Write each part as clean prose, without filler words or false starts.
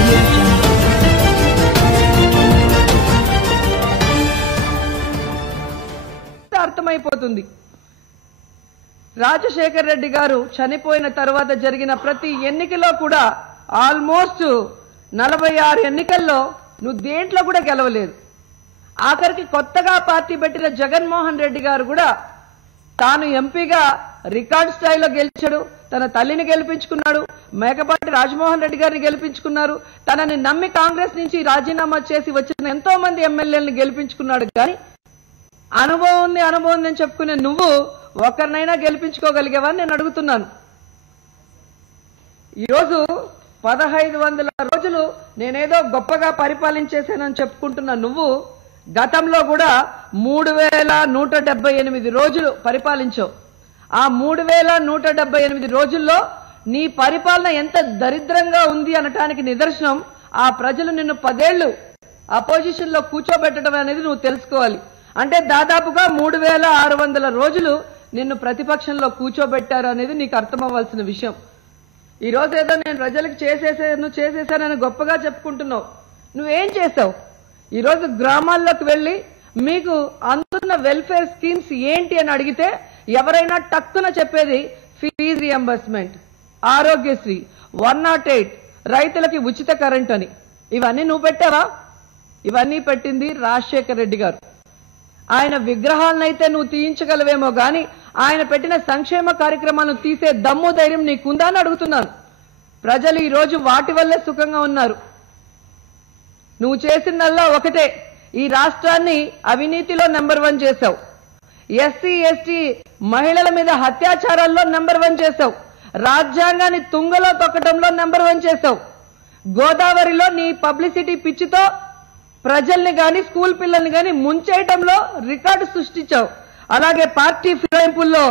audio jungle. అర్థమైపోతుంది. రాజశేఖర్ రెడ్డి గారు చనిపోయిన తర్వాత జరిగిన ప్రతి ఎన్నికలో కూడా ఆల్మోస్ట్ 46 ఎన్నికల్లో నువ్వు దేంట్లో కూడా గెలవలేదు. ఆఖరికి కొత్తగా పార్టీ పెట్టిన జగన్మోహన్ రెడ్డి గారు కూడా తాను ఎంపీగా రికార్డ్ స్థాయిలో గెలిచాడు. తన తల్లిని గెలిపించుకున్నాడు, మేకపాటి రాజమోహన్ రెడ్డి గారిని గెలిపించుకున్నారు, తనని నమ్మి కాంగ్రెస్ నుంచి రాజీనామా చేసి వచ్చిన ఎంతో మంది ఎమ్మెల్యేలను గెలిపించుకున్నాడు. కానీ అనుభవం ఉంది అని చెప్పుకునే నువ్వు ఒక్కరినైనా గెలిపించుకోగలిగావని నేను అడుగుతున్నాను. ఈరోజు 1500 రోజులు నేనేదో గొప్పగా పరిపాలించేసానని చెప్పుకుంటున్నా నువ్వు గతంలో కూడా 3178 రోజులు పరిపాలించావు. ఆ 3178 రోజుల్లో నీ పరిపాలన ఎంత దరిద్రంగా ఉంది అనటానికి నిదర్శనం ఆ ప్రజలు నిన్ను 10 ఏళ్లు అపోజిషన్ లో కూర్చోబెట్టడం అనేది నువ్వు తెలుసుకోవాలి. అంటే దాదాపుగా 3600 రోజులు నిన్ను ప్రతిపక్షంలో కూర్చోబెట్టారు అనేది నీకు అర్థమవ్వాల్సిన విషయం. ఈ రోజు ఏదో నేను ప్రజలకు చేసేసానని గొప్పగా చెప్పుకుంటున్నావు. నువ్వేం చేసావు? ఈ రోజు గ్రామాల్లోకి వెళ్ళి మీకు అందుతున్న వెల్ఫేర్ స్కీమ్స్ ఏంటి అని అడిగితే ఎవరైనా టక్కున చెప్పేది ఫీజు రియంబర్స్మెంట్, ఆరోగ్యశ్రీ, 108, రైతులకి ఉచిత కరెంట్ అని. ఇవన్నీ నువ్వు పెట్టావా? ఇవన్నీ పెట్టింది రాజశేఖర్ రెడ్డి గారు. ఆయన విగ్రహాలనైతే నువ్వు తీయించగలవేమో గాని ఆయన పెట్టిన సంక్షేమ కార్యక్రమాలను తీసే దమ్ము ధైర్యం నీకుందా అని అడుగుతున్నాను. ప్రజలు ఈ రోజు వాటి వల్లే సుఖంగా ఉన్నారు. నువ్వు చేసిందల్లా ఒకటే, ఈ రాష్ట్రాన్ని అవినీతిలో నెంబర్ 1 చేశావు. ఎస్సీ ఎస్టీ మహిళల మీద అత్యాచారాల్లో నెంబర్ 1 చేశావు. రాజ్యాంగాన్ని తుంగలో తొక్కడంలో నెంబర్ 1 చేశావు. గోదావరిలో నీ పబ్లిసిటీ పిచ్చితో ప్రజల్ని గాని స్కూల్ పిల్లల్ని గాని ముంచేయటంలో రికార్డు సృష్టించావు. అలాగే పార్టీ ఫిరాయింపుల్లో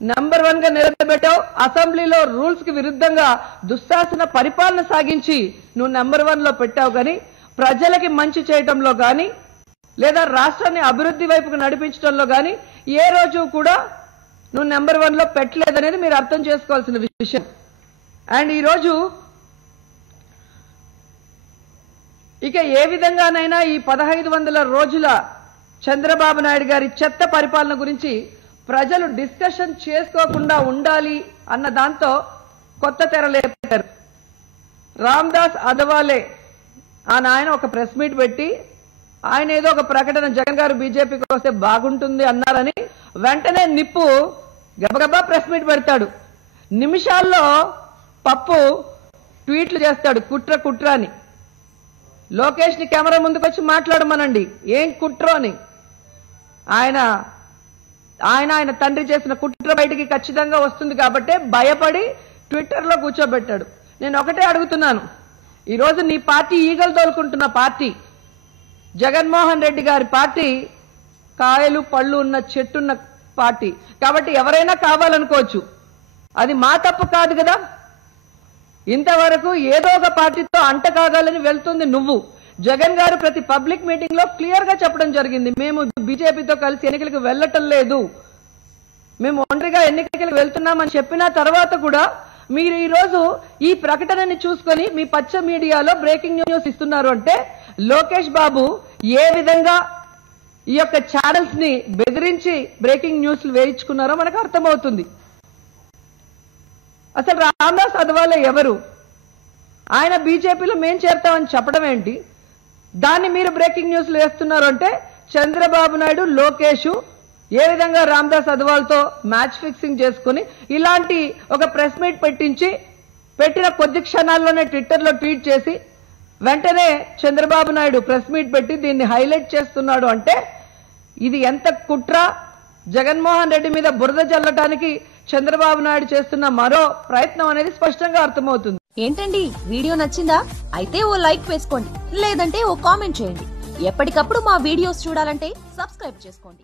నెంబర్ 1 గా నిలబెట్టావు. అసెంబ్లీలో రూల్స్ కి విరుద్ధంగా దుశ్శాసన పరిపాలన సాగించి నువ్వు నెంబర్ 1 లో పెట్టావు. కానీ ప్రజలకి మంచి చేయటంలో గాని లేదా రాష్ట్రాన్ని అభివృద్ధి వైపుకు నడిపించడంలో గాని ఏ రోజు కూడా నువ్వు నెంబర్ 1 లో పెట్టలేదనేది మీరు అర్థం చేసుకోవాల్సిన విషయం. అండ్ ఈరోజు ఇక ఏ విధంగానైనా ఈ 1500 రోజుల చంద్రబాబు నాయుడు గారి చెత్త పరిపాలన గురించి ప్రజలు డిస్కషన్ చేసుకోకుండా ఉండాలి అన్న దాంతో కొత్త తెరలేపారు. రామ్దాస్ అథవాలే ఆయన ఒక ప్రెస్ మీట్ పెట్టి ఆయన ఏదో ఒక ప్రకటన జగన్ గారు బీజేపీకి వస్తే బాగుంటుంది అన్నారని వెంటనే నిప్పు గబగబా ప్రెస్ మీట్ పెడతాడు. నిమిషాల్లో పప్పు ట్వీట్లు చేస్తాడు కుట్ర అని. లోకేష్ ని కెమెరా ముందుకొచ్చి మాట్లాడమనండి ఏం కుట్రో అని. ఆయన తండ్రి చేసిన కుట్ర బయటికి ఖచ్చితంగా వస్తుంది కాబట్టి భయపడి ట్విట్టర్లో కూర్చోబెట్టాడు. నేను ఒకటే అడుగుతున్నాను, ఈరోజు నీ పార్టీ ఈగలు తోలుకుంటున్న పార్టీ జగన్మోహన్ రెడ్డి గారి పార్టీ కాయలు పళ్ళు ఉన్న చెట్టున్న పార్టీ కాబట్టి ఎవరైనా కావాలనుకోవచ్చు. అది మా తప్పు కాదు కదా. ఇంతవరకు ఏదో ఒక పార్టీతో అంట కాగాలని వెళ్తుంది నువ్వు. జగన్ గారు ప్రతి పబ్లిక్ మీటింగ్ లో క్లియర్ గా చెప్పడం జరిగింది, మేము బీజేపీతో కలిసి ఎన్నికలకు వెళ్ళటం లేదు, మేము ఒంటరిగా ఎన్నికలకు వెళ్తున్నామని చెప్పిన తర్వాత కూడా మీరు ఈ రోజు ఈ ప్రకటనని చూసుకొని మీ పచ్చ మీడియాలో బ్రేకింగ్ న్యూస్ ఇస్తున్నారు. అంటే లోకేష్ బాబు ఏ విధంగా ఈ యొక్క ఛానల్స్ ని బెదిరించి బ్రేకింగ్ న్యూస్లు వేయించుకున్నారో మనకు అర్థమవుతుంది. అసలు రామ్దాస్ అథవాలే ఎవరు? ఆయన బీజేపీలో మేం చేరతామని చెప్పడం ఏంటి? దాన్ని మీరు బ్రేకింగ్ న్యూస్లు వేస్తున్నారు. అంటే చంద్రబాబు నాయుడు లోకేష్ ఏ విధంగా రామ్దాస్ అథవాల్తో మ్యాచ్ ఫిక్సింగ్ చేసుకుని ఇలాంటి ఒక ప్రెస్ మీట్ పెట్టిన కొద్ది క్షణాల్లోనే ట్విట్టర్లో ట్వీట్ చేసి వెంటనే చంద్రబాబు నాయుడు ప్రెస్ మీట్ పెట్టి దీన్ని హైలైట్ చేస్తున్నాడు. అంటే ఇది ఎంత కుట్ర! జగన్మోహన్ రెడ్డి మీద బురద చల్లటానికి చంద్రబాబు నాయుడు చేస్తున్న మరో ప్రయత్నం అనేది స్పష్టంగా అర్థమవుతుంది. ఏంటండి, వీడియో నచ్చిందా? అయితే ఓ లైక్ వేసుకోండి, లేదంటే ఓ కామెంట్ చేయండి. ఎప్పటికప్పుడు మా వీడియోస్ చూడాలంటే సబ్స్క్రైబ్ చేసుకోండి.